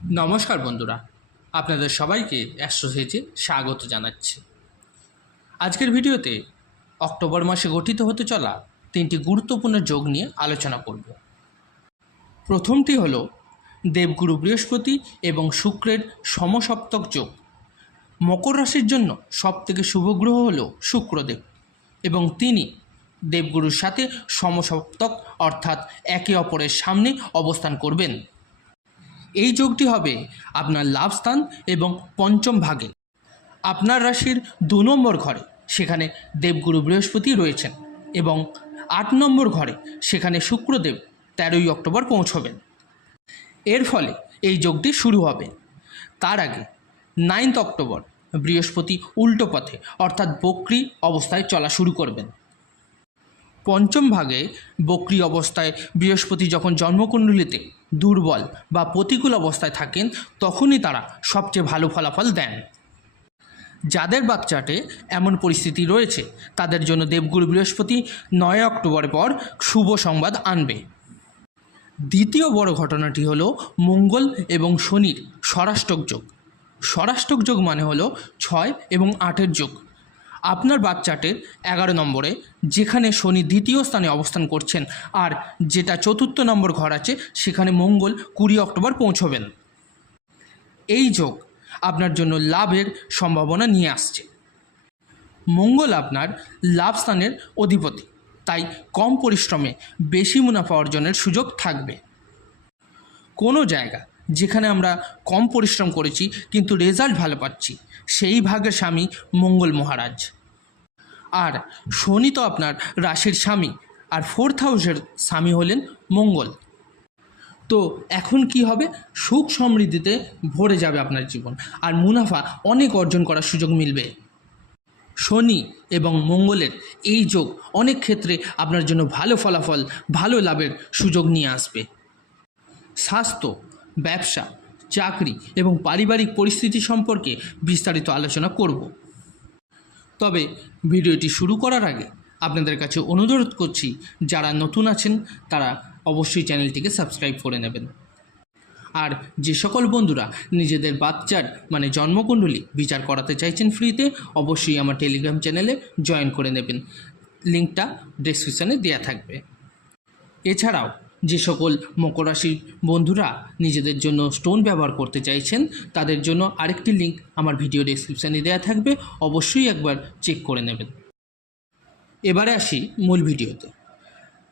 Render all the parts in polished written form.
নমস্কার বন্ধুরা, আপনাদের সবাইকে অ্যাস্ট্রোসেজে স্বাগত জানাচ্ছি। আজকের ভিডিওতে অক্টোবর মাসে গঠিত হতে চলা 3টি গুরুত্বপূর্ণ যোগ নিয়ে আলোচনা করব। প্রথমটি হল দেবগুরু বৃহস্পতি এবং শুক্রের সমসপ্তক যোগ। মকর রাশির জন্য সবথেকে শুভ গ্রহ হল শুক্রদেব এবং তিনি দেবগুরুর সাথে সমসপ্তক অর্থাৎ একে অপরের সামনে অবস্থান করবেন। এই যোগটি হবে আপনার লাভ স্থান এবং পঞ্চম ভাগে। আপনার রাশির 2 নম্বর ঘরে সেখানে দেবগুরু বৃহস্পতি রয়েছেন এবং 8 নম্বর ঘরে সেখানে শুক্রদেব 13ই অক্টোবর পৌঁছবেন। এর ফলে এই যোগটি শুরু হবে। তার আগে 9 অক্টোবর বৃহস্পতি উল্টো পথে অর্থাৎ বক্রী অবস্থায় চলা শুরু করবেন। পঞ্চম ভাগে বক্রী অবস্থায় বৃহস্পতি যখন জন্মকুণ্ডলিতে দুর্বল বা প্রতিকূল অবস্থায় থাকেন তখনই তারা সবচেয়ে ভালো ফলাফল দেন। যাদের বাচ্চাটে এমন পরিস্থিতি রয়েছে তাদের জন্য দেবগুরু বৃহস্পতি 9 অক্টোবরের পর শুভ সংবাদ আনবে। দ্বিতীয় বড় ঘটনাটি হলো মঙ্গল এবং শনির ষড়াষ্টক যোগ। ষড়াষ্টক যোগ মানে হলো 6 এবং 8-এর যোগ। আপনার বাচ্চাটের 11 নম্বরে যেখানে শনি দ্বিতীয় স্থানে অবস্থান করছেন আর যেটা 4র্থ নম্বর ঘর আছে সেখানে মঙ্গল 20 অক্টোবর পৌঁছবেন। এই যোগ আপনার জন্য লাভের সম্ভাবনা নিয়ে আসছে। মঙ্গল আপনার লাভ স্থানের অধিপতি, তাই কম পরিশ্রমে বেশি মুনাফা অর্জনের সুযোগ থাকবে। কোনো জায়গা যেখানে আমরা কম পরিশ্রম করেছি কিন্তু রেজাল্ট ভালো পাচ্ছি সেই ভাগের স্বামী মঙ্গল মহারাজ। আর শনি তো আপনার রাশির স্বামী আর 4th হাউসের স্বামী হলেন মঙ্গল। তো এখন কি হবে? সুখ সমৃদ্ধিতে ভরে যাবে আপনার জীবন আর মুনাফা অনেক অর্জন করার সুযোগ মিলবে। শনি এবং মঙ্গলের এই যোগ অনেক ক্ষেত্রে আপনার জন্য ভালো ফলাফল, ভালো লাভের সুযোগ নিয়ে আসবে। স্বাস্থ্য, ব্যবসা, চাকরি এবং পারিবারিক পরিস্থিতি সম্পর্কে বিস্তারিত আলোচনা করব। তবে ভিডিওটি শুরু করার আগে আপনাদের কাছে অনুরোধ করছি, যারা নতুন আছেন তারা অবশ্যই চ্যানেলটিকে সাবস্ক্রাইব করে নেবেন। আর যে সকল বন্ধুরা নিজেদের বাচ্চার মানে জন্মকুণ্ডলী বিচার করাতে চাইছেন ফ্রিতে, অবশ্যই আমার টেলিগ্রাম চ্যানেলে জয়েন করে নেবেন। লিঙ্কটা ডেসক্রিপশানে দেওয়া থাকবে। এছাড়াও যে সকল মকর রাশির বন্ধুরা নিজেদের জন্য স্টোন ব্যবহার করতে চাইছেন তাদের জন্য আরেকটি লিঙ্ক আমার ভিডিও ডেসক্রিপশানে দেওয়া থাকবে, অবশ্যই একবার চেক করে নেবেন। এবারে আসি মূল ভিডিওতে।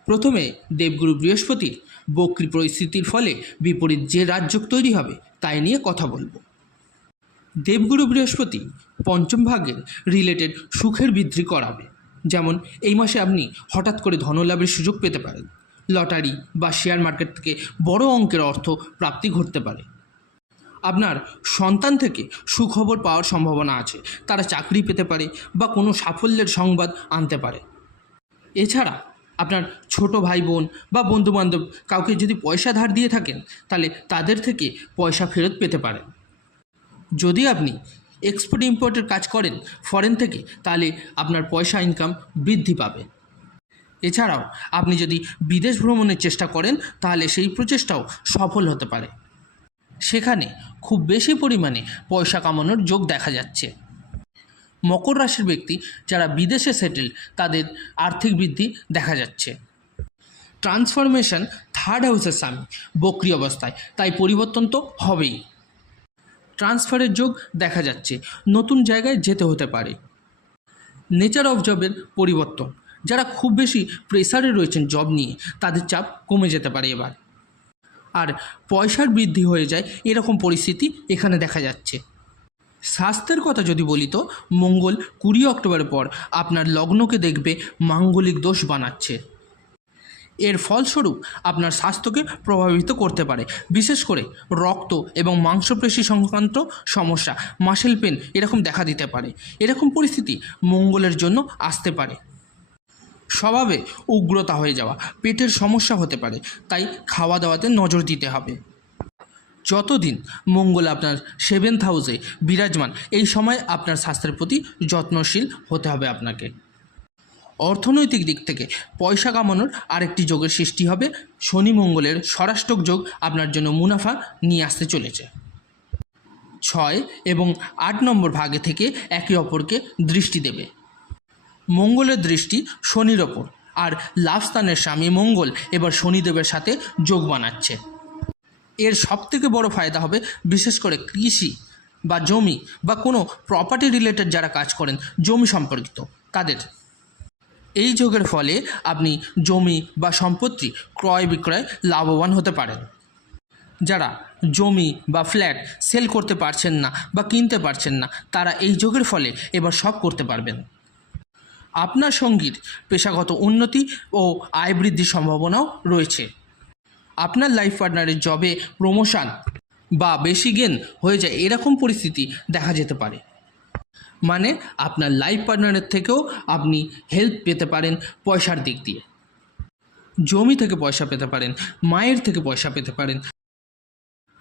প্রথমে দেবগুরু বৃহস্পতির বক্রী পরিস্থিতির ফলে বিপরীত যে রাজযোগ তৈরি হবে তাই নিয়ে কথা বলবো। দেবগুরু বৃহস্পতি পঞ্চম ভাগের রিলেটেড সুখের বৃদ্ধি করাবে। যেমন এই মাসে আপনি হঠাৎ করে ধনলাভের সুযোগ পেতে পারেন। লটারি বা শেয়ার মার্কেট থেকে বড় অঙ্কের অর্থ প্রাপ্তি ঘটতে পারে। আপনার সন্তান থেকে সুখবর পাওয়ার সম্ভাবনা আছে, তারা চাকরি পেতে পারে বা কোনো সাফল্যের সংবাদ আনতে পারে। এছাড়া আপনার ছোট ভাই বোন বা বন্ধুবান্ধব কাউকে যদি পয়সা ধার দিয়ে থাকেন তাহলে তাদের থেকে পয়সা ফেরত পেতে পারেন। যদি আপনি এক্সপোর্ট ইম্পোর্টের কাজ করেন ফরেন থেকে, তাহলে আপনার পয়সা ইনকাম বৃদ্ধি পাবে। এছাড়াও আপনি যদি বিদেশ ভ্রমণের চেষ্টা করেন তাহলে সেই প্রচেষ্টাও সফল হতে পারে। সেখানে খুব বেশি পরিমাণে পয়সা কামানোর যোগ দেখা যাচ্ছে। মকর রাশির ব্যক্তি যারা বিদেশে সেটেল তাদের আর্থিক বৃদ্ধি দেখা যাচ্ছে। ট্রান্সফরমেশন 3rd হাউসের স্বামী বক্রী অবস্থায়, তাই পরিবর্তন তো হবেই। ট্রান্সফারের যোগ দেখা যাচ্ছে, নতুন জায়গায় যেতে হতে পারে। নেচার অফ জবের পরিবর্তন, যারা খুব বেশি প্রেসারে রয়েছেন জব নিয়ে তাদের চাপ কমে যেতে পারে এবার। আর পয়সার বৃদ্ধি হয়ে যায় এরকম পরিস্থিতি এখানে দেখা যাচ্ছে। স্বাস্থ্যের কথা যদি বলি তো মঙ্গল 20 অক্টোবরের পর আপনার লগ্নকে দেখবে মাঙ্গলিক দোষ বানাচ্ছে। এর ফলস্বরূপ আপনার স্বাস্থ্যকে প্রভাবিত করতে পারে, বিশেষ করে রক্ত এবং মাংসপেশি সংক্রান্ত সমস্যা, মাসেল পেন এরকম দেখা দিতে পারে। এরকম পরিস্থিতি মঙ্গলের জন্য আসতে পারে। স্বভাবে উগ্রতা হয়ে যাওয়া, পেটের সমস্যা হতে পারে, তাই খাওয়া দাওয়াতে নজর দিতে হবে। যতদিন মঙ্গল আপনার 7th হাউসে বিরাজমান এই সময় আপনার স্বাস্থ্যের প্রতি যত্নশীল হতে হবে আপনাকে। অর্থনৈতিক দিক থেকে পয়সা কামানোর আরেকটি যোগের সৃষ্টি হবে। শনি মঙ্গলের ষষ্ঠক যোগ আপনার জন্য মুনাফা নিয়ে আসতে চলেছে। 6 এবং 8 নম্বর ভাগে থেকে একে অপরকে দৃষ্টি দেবে। মঙ্গলের দৃষ্টি শনির ওপর, আর লাভস্থানের স্বামী মঙ্গল এবার শনিদেবের সাথে যোগ বানাচ্ছে। এর সবথেকে বড় ফায়দা হবে বিশেষ করে কৃষি বা জমি বা কোনো প্রপার্টি রিলেটেড যারা কাজ করেন, জমি সম্পর্কিত তাদের। এই যোগের ফলে আপনি জমি বা সম্পত্তি ক্রয় বিক্রয় লাভবান হতে পারেন। যারা জমি বা ফ্ল্যাট সেল করতে পারছেন না বা কিনতে পারছেন না, তারা এই যোগের ফলে এবার সব করতে পারবেন। আপনার সঙ্গীর পেশাগত উন্নতি ও আয় বৃদ্ধির সম্ভাবনাও রয়েছে। আপনার লাইফ পার্টনারের জবে প্রমোশন বা বেশি গেন হয়ে যায়, এরকম পরিস্থিতি দেখা যেতে পারে। মানে আপনার লাইফ পার্টনারের থেকেও আপনি হেল্প পেতে পারেন পয়সার দিক দিয়ে। জমি থেকে পয়সা পেতে পারেন, মায়ের থেকে পয়সা পেতে পারেন।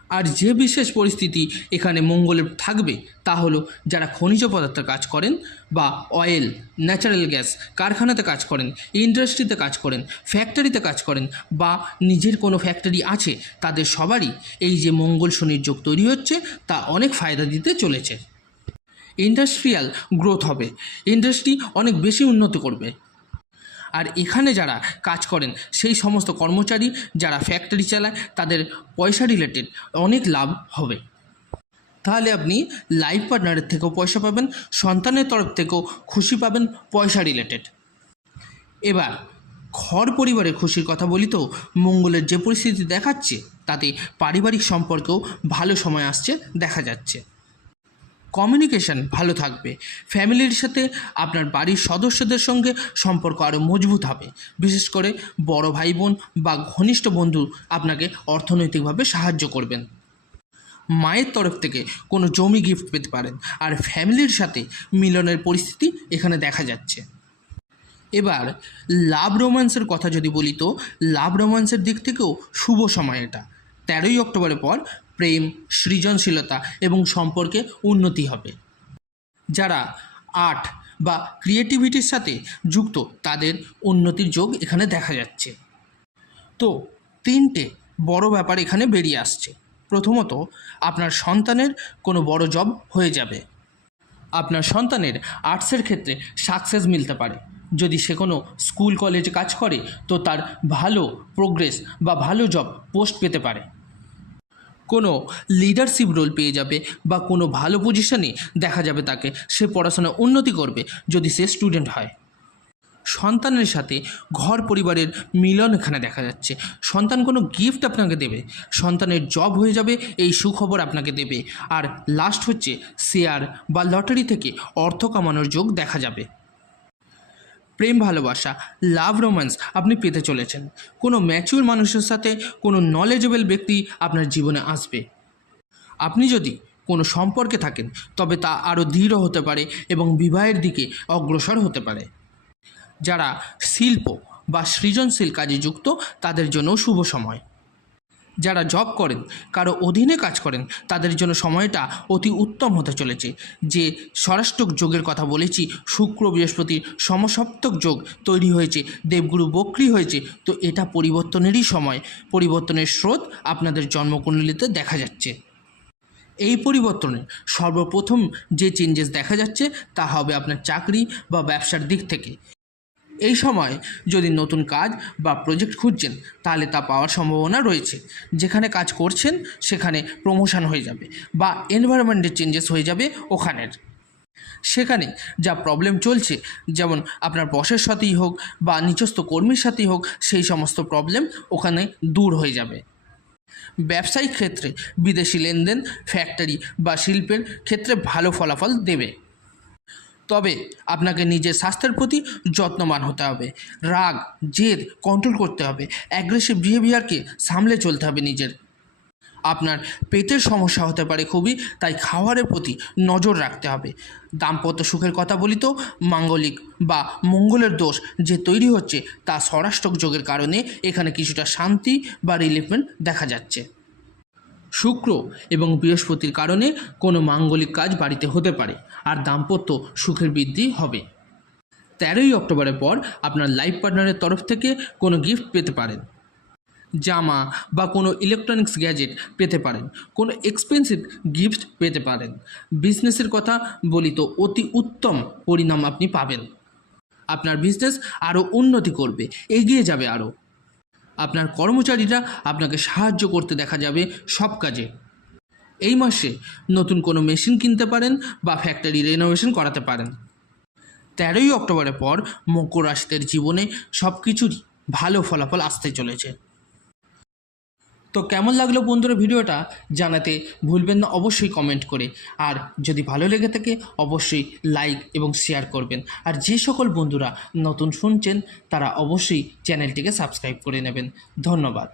আর যে বিশেষ পরিস্থিতি এখানে মঙ্গলের থাকবে তা হলো যারা খনিজ পদার্থের কাজ করেন বা অয়েল, ন্যাচারাল গ্যাস কারখানাতে কাজ করেন, ইন্ডাস্ট্রিতে কাজ করেন, ফ্যাক্টরিতে কাজ করেন বা নিজের কোনো ফ্যাক্টরি আছে, তাদের সবারই এই যে মঙ্গল শনির যোগ তৈরি হচ্ছে তা অনেক ফায়দা দিতে চলেছে। ইন্ডাস্ট্রিয়াল গ্রোথ হবে, ইন্ডাস্ট্রি অনেক বেশি উন্নতি করবে। আর এখানে যারা কাজ করেন সেই সমস্ত কর্মচারী যারা ফ্যাক্টরি চালায়, তাদের পয়সা রিলেটেড অনেক লাভ হবে। তাহলে আপনি লাইফ পার্টনারের থেকেও পয়সা পাবেন, সন্তানের তরফ থেকেও খুশি পাবেন পয়সা রিলেটেড। এবার ঘর পরিবারের খুশির কথা বলি তো মঙ্গলের যে পরিস্থিতি দেখাচ্ছে তাতে পারিবারিক সম্পর্কেও ভালো সময় আসছে দেখা যাচ্ছে। কমিউনিকেশান ভালো থাকবে, ফ্যামিলির সাথে আপনার বাড়ির সদস্যদের সঙ্গে সম্পর্ক আরও মজবুত হবে। বিশেষ করে বড় ভাই বোন বা ঘনিষ্ঠ বন্ধু আপনাকে অর্থনৈতিকভাবে সাহায্য করবেন। মায়ের তরফ থেকে কোনো জমি গিফট পেতে পারেন, আর ফ্যামিলির সাথে মিলনের পরিস্থিতি এখানে দেখা যাচ্ছে। এবার লাভ রোম্যান্সের কথা যদি বলি তো লাভ রোম্যান্সের দিক থেকেও শুভ সময় এটা। 13ই অক্টোবরের পর প্রেম, সৃজনশীলতা এবং সম্পর্কে উন্নতি হবে। যারা আর্ট বা ক্রিয়েটিভিটির সাথে যুক্ত তাদের উন্নতির যোগ এখানে দেখা যাচ্ছে। তো 3টে বড় ব্যাপার এখানে বেরিয়ে আসছে। প্রথমত, আপনার সন্তানের কোনো বড় জব হয়ে যাবে। আপনার সন্তানের আর্টসের ক্ষেত্রে সাকসেস মিলতে পারে। যদি সে কোনো স্কুল কলেজে কাজ করে তো তার ভালো প্রোগ্রেস বা ভালো জব পোস্ট পেতে পারে। কোনো লিডারশিপ রোল পেয়ে যাবে বা কোনো ভালো পজিশনে দেখা যাবে তাকে। সে পড়াশোনায় উন্নতি করবে যদি সে স্টুডেন্ট হয়। সন্তানের সাথে ঘর পরিবারের মিলন এখানে দেখা যাচ্ছে। সন্তান কোনো গিফট আপনাকে দেবে, সন্তানের জব হয়ে যাবে এই সুখবর আপনাকে দেবে। আর লাস্ট হচ্ছে শেয়ার বা লটারি থেকে অর্থ কামানোর যোগ দেখা যাবে। প্রেম ভালোবাসা, লাভ রোম্যান্স আপনি পেতে চলেছেন। কোনো ম্যাচিউর মানুষের সাথে কোনো নলেজেবল ব্যক্তি আপনার জীবনে আসবে। আপনি যদি কোনো সম্পর্কে থাকেন তবে তা আরও দৃঢ় হতে পারে এবং বিবাহের দিকে অগ্রসর হতে পারে। যারা শিল্প বা সৃজনশীল কাজে যুক্ত তাদের জন্য শুভ সময়। যারা জব করেন, কারো অধীনে কাজ করেন, তাদের জন্য সময়টা অতি উত্তম হতে চলেছে। যে ষষ্ঠক যোগের কথা বলেছি, শুক্র বৃহস্পতির সমসপ্তক যোগ তৈরি হয়েছে, দেবগুরু বক্রী হয়েছে, তো এটা পরিবর্তনেরই সময়। পরিবর্তনের স্রোত আপনাদের জন্মকুণ্ডলিতে দেখা যাচ্ছে। এই পরিবর্তনে সর্বপ্রথম যে চেঞ্জেস দেখা যাচ্ছে তা হবে আপনার চাকরি বা ব্যবসার দিক থেকে। এই সময় যদি নতুন কাজ বা প্রজেক্ট খুঁজছেন তাহলে তা পাওয়ার সম্ভাবনা রয়েছে। যেখানে কাজ করছেন সেখানে প্রমোশন হয়ে যাবে বা এনভায়রনমেন্টের চেঞ্জেস হয়ে যাবে ওখানের। সেখানে যা প্রবলেম চলছে, যেমন আপনার বসের সাথেই হোক বা নিচস্থ কর্মীর সাথেই হোক, সেই সমস্ত প্রবলেম ওখানে দূর হয়ে যাবে। ব্যবসায়িক ক্ষেত্রে বিদেশি লেনদেন, ফ্যাক্টরি বা শিল্পের ক্ষেত্রে ভালো ফলাফল দেবে। তবে আপনাকে নিজের স্বাস্থ্যের প্রতি যত্নবান হতে হবে। রাগ, জেদ কন্ট্রোল করতে হবে। অ্যাগ্রেসিভ বিহেভিয়ারকে সামলে চলতে হবে নিজের। আপনার পেটের সমস্যা হতে পারে খুবই, তাই খাবারের প্রতি নজর রাখতে হবে। দাম্পত্য সুখের কথা বলি তো মাঙ্গলিক বা মঙ্গলের দোষ যে তৈরি হচ্ছে তা ষষ্ঠক যোগের কারণে এখানে কিছুটা শান্তি বা রিলিফমেন্ট দেখা যাচ্ছে। শুক্র এবং বৃহস্পতির কারণে কোনো মাঙ্গলিক কাজ বাড়িতে হতে পারে আর দাম্পত্য সুখের বৃদ্ধি হবে। 13ই অক্টোবরের পর আপনার লাইফ পার্টনারের তরফ থেকে কোনো গিফট পেতে পারেন, জামা বা কোনো ইলেকট্রনিক্স গ্যাজেট পেতে পারেন, কোনো এক্সপেন্সিভ গিফট পেতে পারেন। বিজনেসের কথা বলি তো অতি উত্তম পরিণাম আপনি পাবেন। আপনার বিজনেস আরও উন্নতি করবে, এগিয়ে যাবে আরও। আপনার কর্মচারীরা আপনাকে সাহায্য করতে দেখা যাবে সব কাজে। এই মাসে নতুন কোনো মেশিন কিনতে পারেন বা ফ্যাক্টরি রেনোভেশন করাতে পারেন। 13ই অক্টোবরের পর মকর রাশিদের জীবনে সব কিছুরই ভালো ফলাফল আসতে চলেছে। তো কেমন লাগলো বন্ধুরা ভিডিওটা জানাতে ভুলবেন না অবশ্যই কমেন্ট করে। আর যদি ভালো লেগে থাকে অবশ্যই লাইক এবং শেয়ার করবেন। আর যে সকল বন্ধুরা নতুন শুনছেন তারা অবশ্যই চ্যানেলটিকে সাবস্ক্রাইব করে নেবেন। ধন্যবাদ।